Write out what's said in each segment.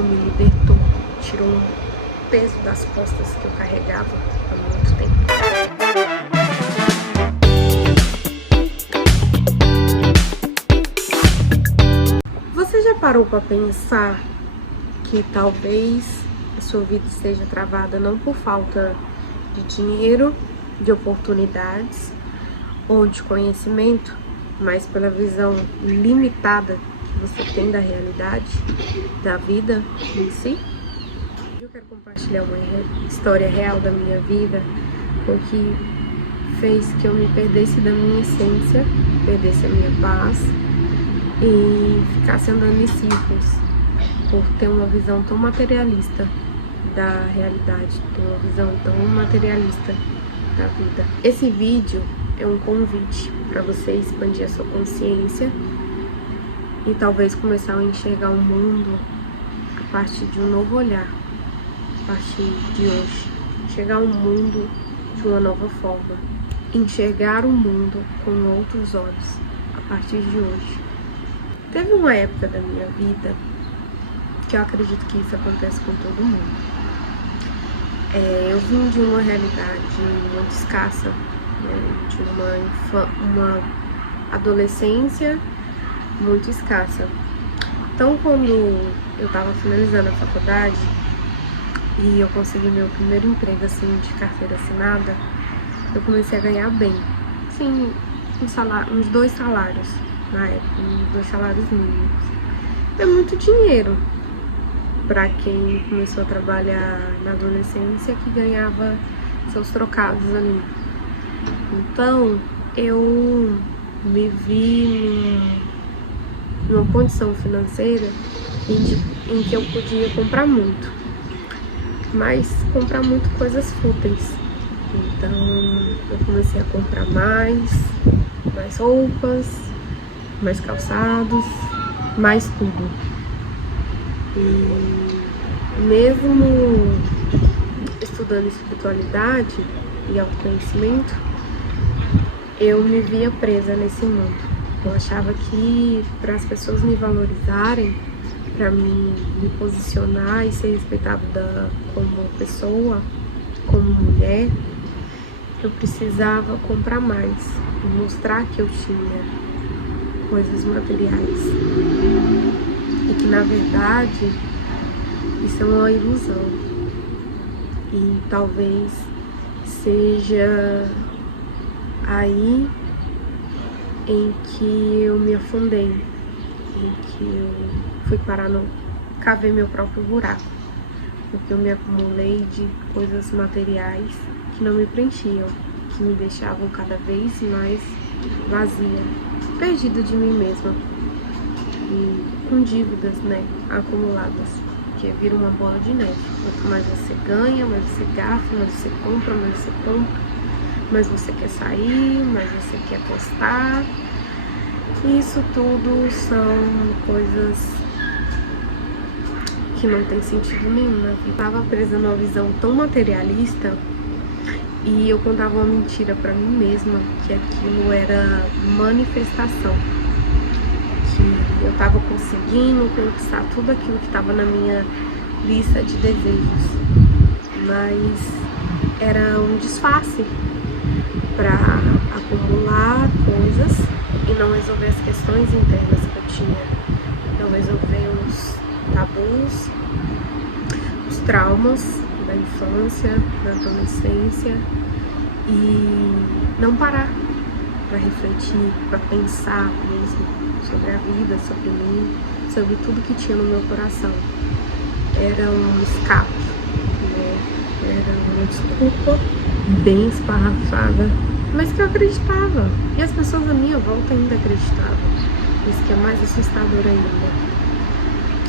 Me libertou, tirou um peso das costas que eu carregava há muito tempo. Você já parou para pensar que talvez a sua vida esteja travada não por falta de dinheiro, de oportunidades ou de conhecimento, mas pela visão limitada que você tem da realidade, da vida em si? Eu quero compartilhar uma história real da minha vida, o que fez que eu me perdesse da minha essência, perdesse a minha paz e ficasse andando em círculos por ter uma visão tão materialista da realidade, ter uma visão tão materialista da vida. Esse vídeo é um convite para você expandir a sua consciência e talvez começar a enxergar o mundo a partir de um novo olhar, a partir de hoje. Enxergar o mundo de uma nova forma, enxergar o mundo com outros olhos a partir de hoje. Teve uma época da minha vida que eu acredito que isso acontece com todo mundo. Eu vim de uma realidade muito escassa, né? De uma adolescência muito escassa. Então, quando eu estava finalizando a faculdade e eu consegui meu primeiro emprego assim de carteira assinada, eu comecei a ganhar bem. Sim, uns 2 salários na época, uns 2 salários mínimos. É muito dinheiro para quem começou a trabalhar na adolescência, que ganhava seus trocados ali. Então, eu me vi numa condição financeira em que eu podia comprar muito, mas comprar muito coisas fúteis. Então, eu comecei a comprar mais roupas, mais calçados, mais tudo. E mesmo estudando espiritualidade e autoconhecimento, eu me via presa nesse mundo. Eu achava que para as pessoas me valorizarem, para mim me posicionar e ser respeitada como pessoa, como mulher, eu precisava comprar mais, mostrar que eu tinha coisas materiais. E que na verdade isso é uma ilusão. E talvez seja aí em que eu me afundei, em que eu fui parar cavei meu próprio buraco, porque eu me acumulei de coisas materiais que não me preenchiam, que me deixavam cada vez mais vazia, perdida de mim mesma e com dívidas, né, acumuladas, que vira uma bola de neve. Quanto mais você ganha, mais você gasta, mais você compra, mais você quer sair, mais você quer postar. Isso tudo são coisas que não tem sentido nenhum na vida. Eu tava presa numa visão tão materialista e eu contava uma mentira pra mim mesma, que aquilo era manifestação, que eu tava conseguindo conquistar tudo aquilo que estava na minha lista de desejos, mas era um disfarce para acumular coisas e não resolver as questões internas que eu tinha, não resolver os tabus, os traumas da infância, da adolescência, e não parar para refletir, para pensar mesmo sobre a vida, sobre mim, sobre tudo que tinha no meu coração. Era um escape, né? Era uma desculpa bem esparrafada, mas que eu acreditava, e as pessoas à minha volta ainda acreditavam. Isso que é mais assustador ainda,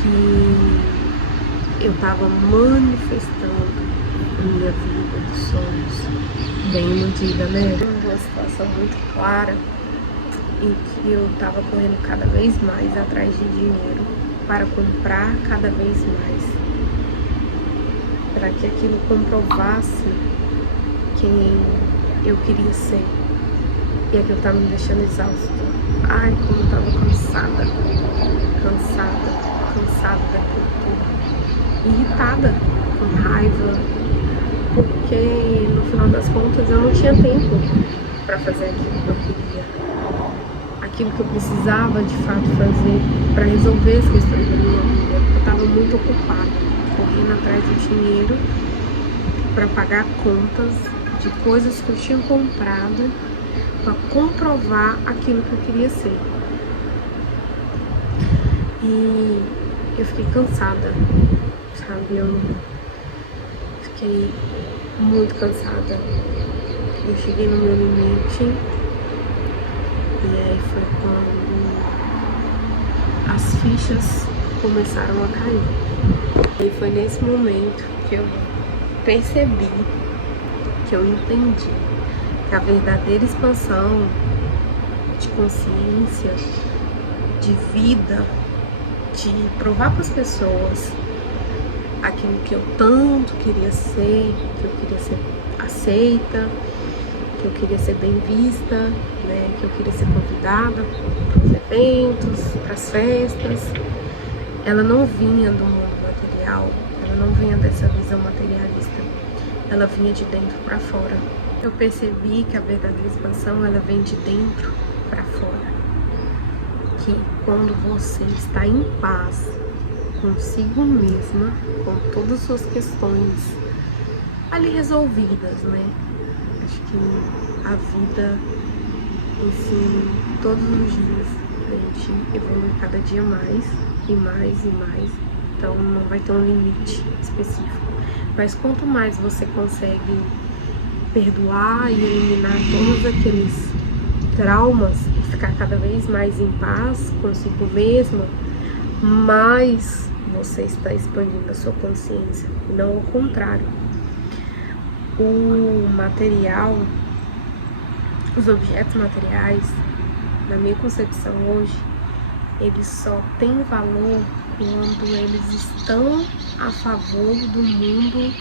que eu estava manifestando a minha vida dos sonhos, bem iludida, né? Uma situação muito clara em que eu estava correndo cada vez mais atrás de dinheiro para comprar cada vez mais, para que aquilo comprovasse quem eu queria ser. E aquilo estava me deixando exausto. Ai, como eu estava cansada daquilo tudo. irritada, com raiva, porque no final das contas eu não tinha tempo para fazer aquilo que eu queria, aquilo que eu precisava de fato fazer para resolver as questões da minha vida. Eu estava muito ocupada, correndo atrás do dinheiro para pagar contas de coisas que eu tinha comprado para comprovar aquilo que eu queria ser. E eu fiquei cansada, sabe? Eu fiquei muito cansada. Eu cheguei no meu limite. E aí foi quando as fichas começaram a cair. E foi nesse momento que eu percebi, que eu entendi que a verdadeira expansão de consciência, de vida, de provar para as pessoas aquilo que eu tanto queria ser, que eu queria ser aceita, que eu queria ser bem vista, né, que eu queria ser convidada para os eventos, para as festas, ela não vinha do mundo material, ela não vinha dessa visão materialista, ela vinha de dentro para fora. Eu percebi que a verdadeira expansão, ela vem de dentro para fora. Que quando você está em paz consigo mesma, com todas as suas questões ali resolvidas, né? Acho que a vida ensina todos os dias a gente evoluir cada dia mais e mais e mais. Então não vai ter um limite específico. Mas quanto mais você consegue perdoar e eliminar todos aqueles traumas, ficar cada vez mais em paz consigo mesma, mais você está expandindo a sua consciência, e não ao contrário. O material, os objetos materiais, na minha concepção hoje, eles só têm valor quando eles estão a favor do mundo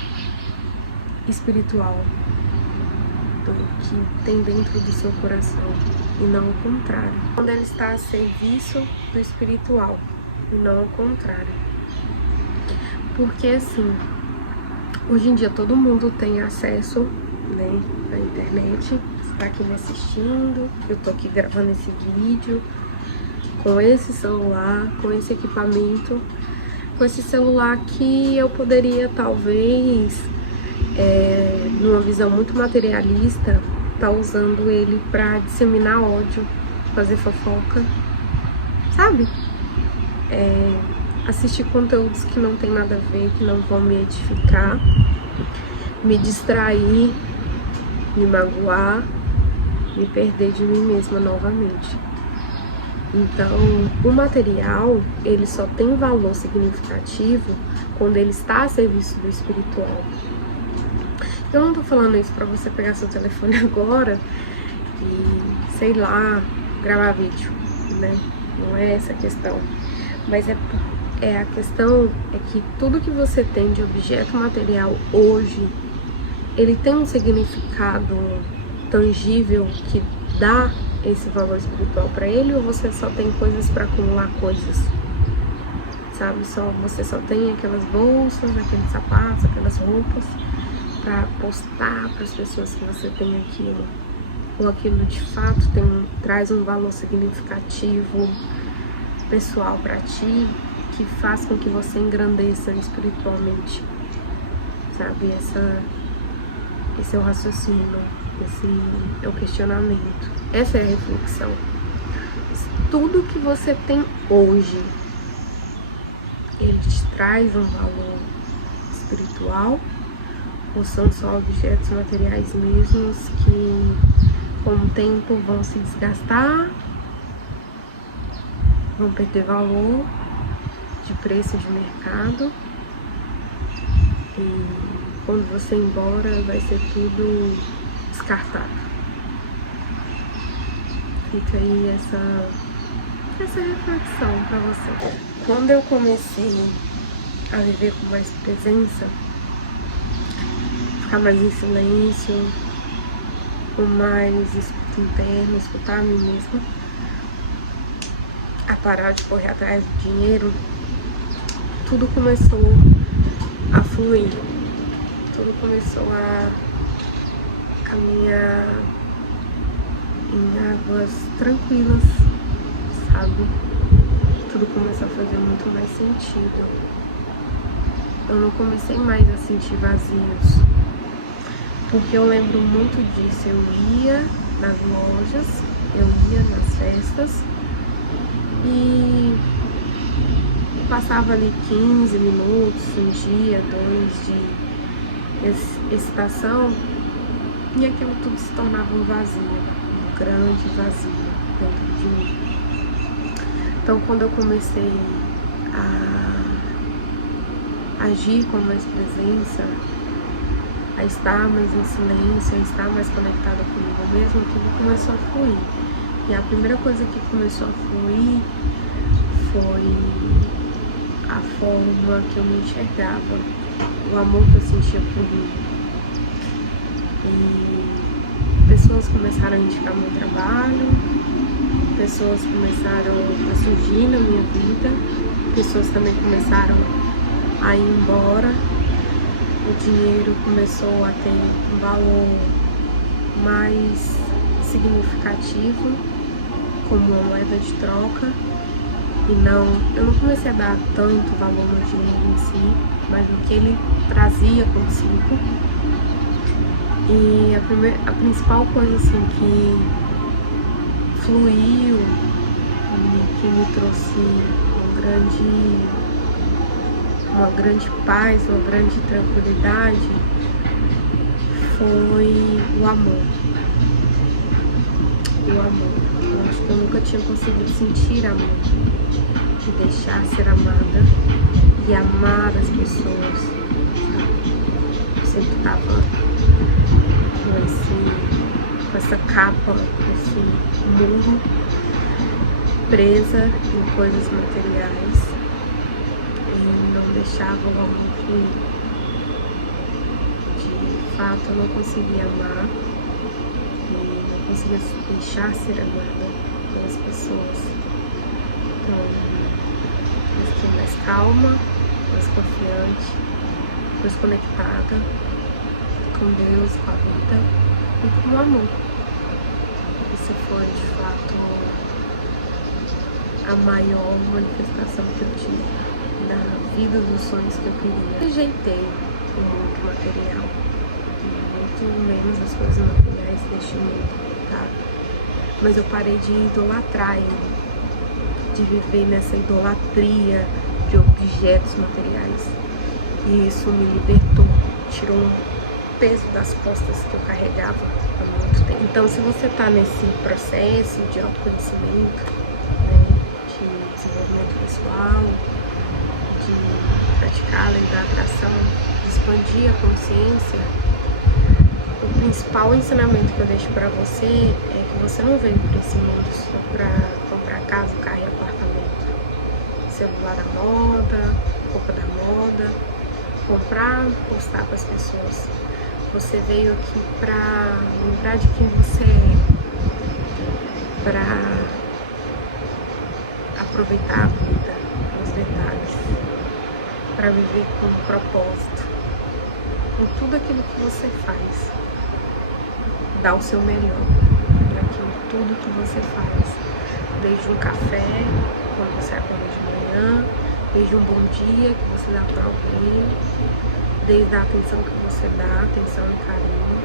espiritual, do que tem dentro do seu coração, e não ao contrário. Quando ele está a serviço do espiritual, e não ao contrário. Porque assim, hoje em dia todo mundo tem acesso, né, à internet. Você está aqui me assistindo, eu tô aqui gravando esse vídeo com esse celular, com esse equipamento, com esse celular que eu poderia talvez, numa visão muito materialista, tá usando ele para disseminar ódio, fazer fofoca, sabe? Assistir conteúdos que não tem nada a ver, que não vão me edificar, me distrair, me magoar, me perder de mim mesma novamente. Então, o material, ele só tem valor significativo quando ele está a serviço do espiritual. Eu não tô falando isso pra você pegar seu telefone agora e, sei lá, gravar vídeo, né? Não é essa a questão. Mas a questão é que tudo que você tem de objeto material hoje, ele tem um significado tangível que dá esse valor espiritual para ele, ou você só tem coisas para acumular coisas, sabe? Você só tem aquelas bolsas, aqueles sapatos, aquelas roupas para postar para as pessoas que você tem aquilo, ou aquilo de fato traz um valor significativo pessoal para ti, que faz com que você engrandeça espiritualmente, sabe? Esse é o raciocínio, esse é o questionamento, essa é a reflexão. Tudo que você tem hoje, ele te traz um valor espiritual, ou são só objetos materiais mesmos que com o tempo vão se desgastar, vão perder valor de preço de mercado, e quando você ir embora vai ser tudo descartado. Fica aí essa reflexão para você. Quando eu comecei a viver com mais presença, ficar mais em silêncio, com mais escuta interna, escutar a mim mesma, a parar de correr atrás do dinheiro, tudo começou a fluir. Tudo começou a caminhar em águas tranquilas, sabe? Tudo começou a fazer muito mais sentido. Eu não comecei mais a sentir vazios, porque eu lembro muito disso. Eu ia nas lojas, eu ia nas festas e passava ali 15 minutos, um dia, 2 de excitação, e aquilo tudo se tornava um vazio, um grande vazio dentro de mim. Então, quando eu comecei a agir com mais presença, a estar mais em silêncio, a estar mais conectada comigo mesma, tudo começou a fluir. E a primeira coisa que começou a fluir foi a forma que eu me enxergava, o amor que eu sentia por mim. E pessoas começaram a indicar meu trabalho, pessoas começaram a surgir na minha vida, pessoas também começaram a ir embora, o dinheiro começou a ter um valor mais significativo como uma moeda de troca, e eu não comecei a dar tanto valor no dinheiro em si, mas no que ele trazia consigo. E a principal coisa assim que fluiu e que me trouxe uma grande paz, uma grande tranquilidade foi o amor. O amor. Eu acho que eu nunca tinha conseguido sentir amor, de deixar ser amada e amar as pessoas. Eu sempre estava com essa capa, esse muro presa em coisas materiais e não deixava o amor fluir. De fato, eu não conseguia amar e não conseguia deixar ser amada pelas pessoas. Então, eu fiquei mais calma, mais confiante, mais conectada com Deus, com a vida e com o amor. Isso foi, de fato, a maior manifestação que eu tive da vida, dos sonhos que eu queria. Rejeitei o mundo material, muito menos as coisas materiais deste mundo, tá? Mas eu parei de idolatrar ele, de viver nessa idolatria de objetos materiais. E isso me libertou, tirou um peso das costas que eu carregava há muito tempo. Então, se você está nesse processo de autoconhecimento, né, de desenvolvimento pessoal, de praticar a lei da atração, de expandir a consciência, o principal ensinamento que eu deixo para você é que você não veio para esse mundo só para comprar casa, carro e apartamento, celular da moda, roupa da moda, comprar, postar para as pessoas. Você veio aqui para lembrar de quem você é, para aproveitar a vida, os detalhes, para viver com um propósito, com tudo aquilo que você faz. Dá o seu melhor naquilo tudo que você faz, desde um café, quando você acorda de manhã, desde um bom dia que você dá para alguém, desde a atenção que você dá, atenção e carinho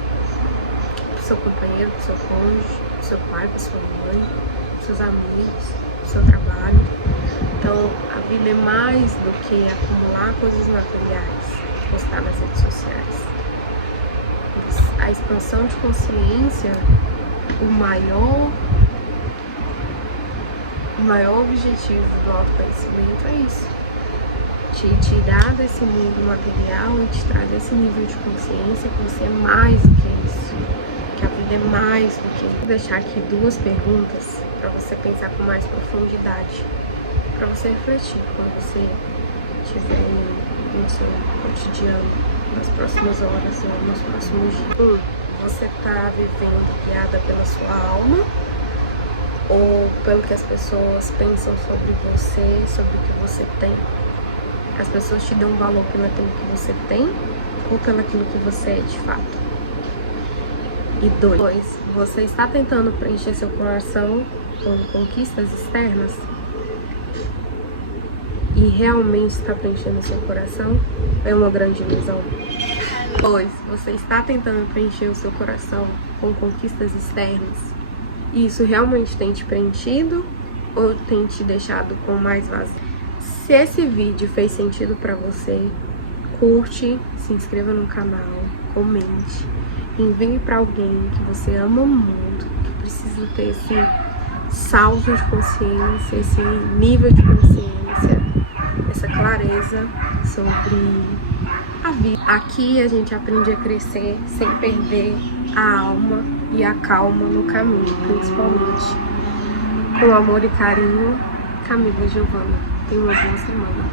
pro seu companheiro, pro seu cônjuge, pro seu pai, pra sua mãe, pros seus amigos, pro seu trabalho. Então, a vida é mais do que acumular coisas materiais, postar nas redes sociais. A expansão de consciência, o maior objetivo do autoconhecimento é isso: te tirar desse mundo material e te trazer esse nível de consciência que você é mais do que isso, que a vida é mais do que isso. Vou deixar aqui 2 perguntas para você pensar com mais profundidade, para você refletir quando você estiver no seu cotidiano, nas próximas horas ou nos próximos dias. Você está vivendo guiada pela sua alma ou pelo que as pessoas pensam sobre você, sobre o que você tem? As pessoas te dão valor pelo aquilo que você tem ou pelo aquilo que você é de fato? E 2, você está tentando preencher seu coração com conquistas externas? E realmente está preenchendo seu coração? É uma grande ilusão. 2, você está tentando preencher o seu coração com conquistas externas? E isso realmente tem te preenchido ou tem te deixado com mais vazio? Se esse vídeo fez sentido para você, curte, se inscreva no canal, comente, envie para alguém que você ama muito, que precisa ter esse salto de consciência, esse nível de consciência, essa clareza sobre a vida. Aqui a gente aprende a crescer sem perder a alma e a calma no caminho, principalmente. Com amor e carinho, Camila Giovana. Tenha uma boa semana.